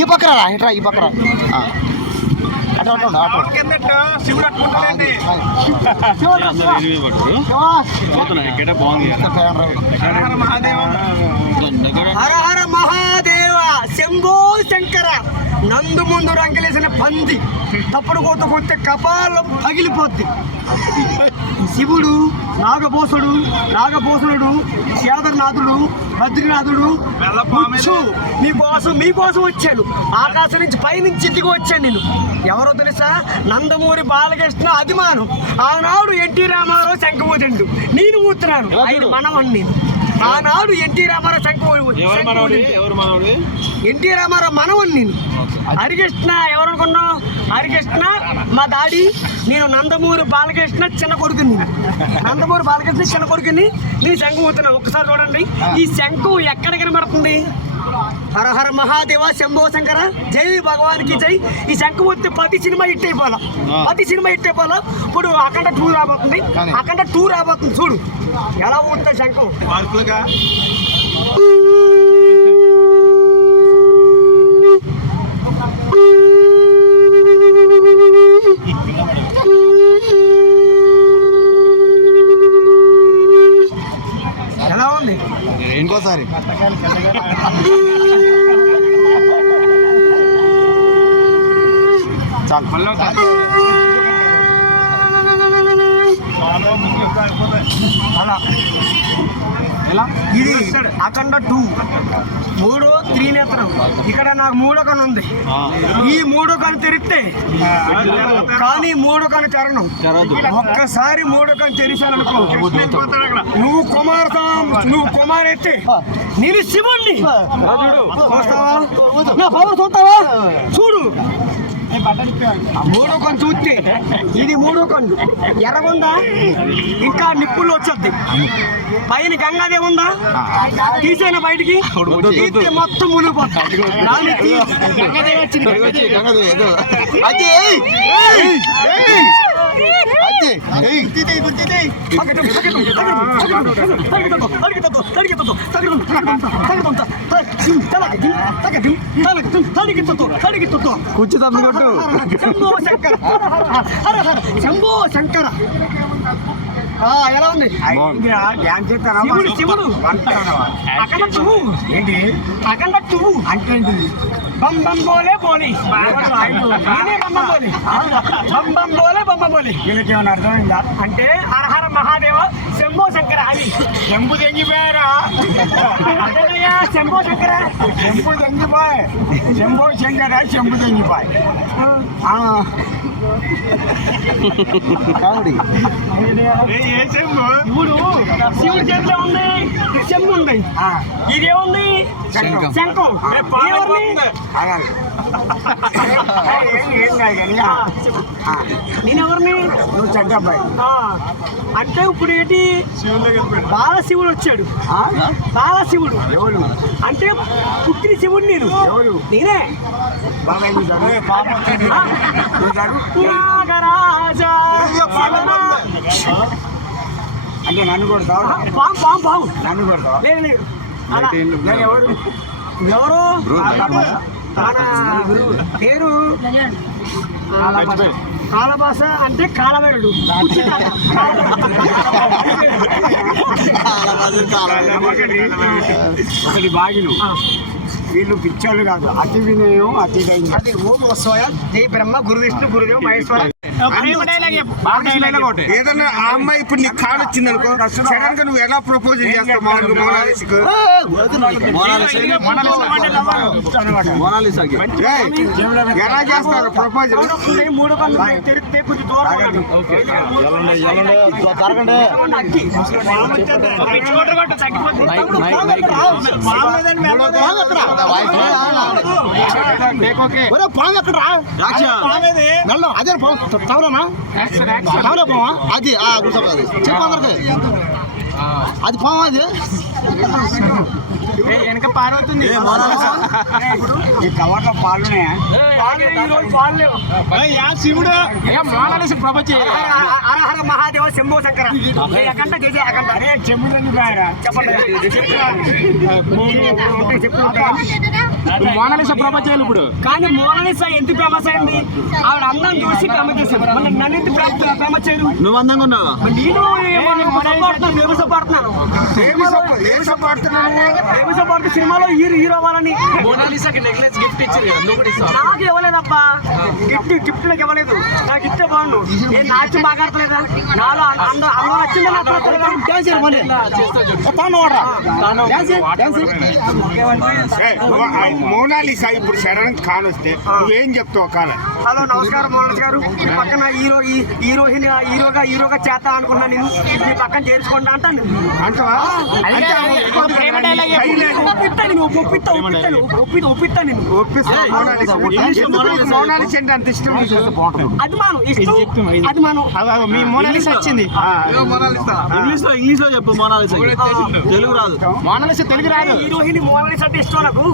ఈ పక్కన ఇట్రా ఈ పక్కన అటు అటు అటు హర హర మహాదేవ శంభో శంకర. నందు ముందు రంకెలేసిన పంది తప్పుడు కోత కొట్టే కపాలం పగిలిపోద్ది. శివుడు నాగభూషణుడు కేదారనాథుడు బద్రీనాథుడు మీకోసం వచ్చాను. ఆకాశం నుంచి పైనుంచి ఇంటికి వచ్చాను. నేను ఎవరో తెలుసా? నందమూరి బాలకృష్ణ అభిమానం. ఆనాడు ఎన్టీ రామారావు శంఖమూదండు, నేను ఊతున్నాను. ఆయన మనవణ్ణి. ఆనాడు ఎన్టీ రామారావు ఎన్టీ రామారావు మనవణ్ణి. హరికృష్ణ ఎవరనుకున్నావు? హరికృష్ణ మా డాడీ. నేను నందమూరి బాలకృష్ణ చిన్న కొడుకుని. నందమూరి బాలకృష్ణ చిన్న కొడుకుని. నేను శంఖం ఊతున్నాను. ఒక్కసారి చూడండి, ఈ శంఖం ఎక్కడ కనబడుతుంది? హర హర మహాదేవ శంభో శంకర. జై భగవానికి జై. ఈ శంఖం ఊస్తే ప్రతి సినిమా హిట్ అయిపోవాలా. ఇప్పుడు అఖండ 2 రాబోతుంది. అఖండ 2 రాబోతుంది. చూడు ఎలా ఊస్తే శంఖం. ఎలా ఉంది? ఇంకోసారి ఇది అఖండ 2 3 త్రినేత్రం. ఇక్కడ నాకు 3వ కన్ను ఉంది. ఈ 3వ కన్ను తెరిస్తే కానీ 3వ కన్ను తెరను. ఒక్కసారి 3వ కన్ను తెరిచాననుకో, నువ్వు కుమార్ అయితే నేను శివుణ్ణి. చూస్తావా? చూడు 3వ కన్ను చూస్తే ఇది 3వ కన్ను ఎర్రగుందా? ఇంకా నిప్పులు వచ్చొద్ది. పైన గంగాదేవి ఉందా? తీసేనా బయటికి? తీస్తే మొత్తం మునిగిపోతాయి. గంగాదేవి వచ్చింది. శంభో శంకర. ఎలా ఉంది? శివుడు అఖండ 2 అంటే బం బం బోలే బోలి బం బోలి. వీళ్ళకి ఏమైనా అర్థమైందా? అంటే హర హర మహాదేవ శంభో శంకర అని. శంభు తెంగిపోయారా? అదేనయ్యా శంభో శంకర. శంభు తెంగిపోయి శంభో శంకర శంభు తెంగిపోయి. శివుడు చేతిలో ఉంది శంభు ఉంది. ఇదేముంది? శంఖం. నేనెవరిని? నువ్వు చంద్రబాయి. అంటే ఇప్పుడు ఏంటి? బాలశివుడు వచ్చాడు. బాలశివుడు అంటే పుట్టిన శివుడు నేను. నేనే నాగరాజా. అంటే నన్ను కొడతావు? నన్ను కొడతావు? ఎవరు పేరు? కాలభాష అంటే కాలవేరుడు. ఒకటి బాగిలు. వీళ్ళు పిచ్చోళ్ళు కాదు. అతి వినయం అతి ధైర్యం. అది ఓం వస్వయ జై బ్రహ్మ గురు విష్ణు గురుదేవ్ మహేశ్వర. ఏదన్నా ఆ అమ్మాయి ఇప్పుడు నీకు కాల్ వచ్చింది అనుకో, సడన్ గా నువ్వు ఎలా ప్రపోజ్ చేస్తావు? ఎలా చేస్తారు ప్రపోజ్? అదే అది చెప్పు అందరికి. అది పాము. అది వెనక పారవుతుంది. ఈ కవర్లో పాలున్నాయా? శివుడు ప్రపంచ హర హర మహాదేవ శంభో శంకర. అకంట జయ అకంట. అరే చెంబు చెప్పండి. మోనాలిసా ప్రపోజ్ చేయాలి ఇప్పుడు. కానీ మోనాలిసా ఎందుకు ఫేమస్ అయింది? ఆవిడ అందం చూసి ఫేమస్ చేశారు. మరి నన్ను ఎందుకు ఫేమస్ చేయరు? నువ్వు అందంగా ఉన్నావు. నేను సపోర్టున్నాను. సినిమాలో హీరో అవ్వాలని మోనాలిసాకి నెక్లెస్ గిఫ్ట్ ఇచ్చారు కదా, నువ్వు కూడా ఇస్తావా? నాకు ఇవ్వలేదబ్బా. గిఫ్ట్ నాకు ఇవ్వలేదు. నాకు ఇస్తే బాగుండు. నేను నాట్యం బాగా ఆడతలేదా? నాలో అందరూ వచ్చిందా? మోనాలిసా ఇప్పుడు శరణ్ ఖాన్ వస్తే నువ్వేం చెప్తావు? కాల హలో నమస్కారం మోనాలిసా గారు. ఈ పక్కన హీరోగా చేస్తా అనుకున్నా. నేను ఈ పక్కన చేర్చుకుంటా అంటాను. అంటవా? ఒప్పిస్తా నేను. మోనాలిసా అంటే అంత ఇష్టం. అది మాను ఇష్టం. అది మాను. మీ మోనాలిసా వచ్చింది. ఇంగ్లీష్ లో చెప్పు. మోనాలిసా తెలుగు రాదు. మోనాలిసా తెలుగు రాదు. హీరోయిన్ మోనాలిసా అంటే ఇష్టం నాకు.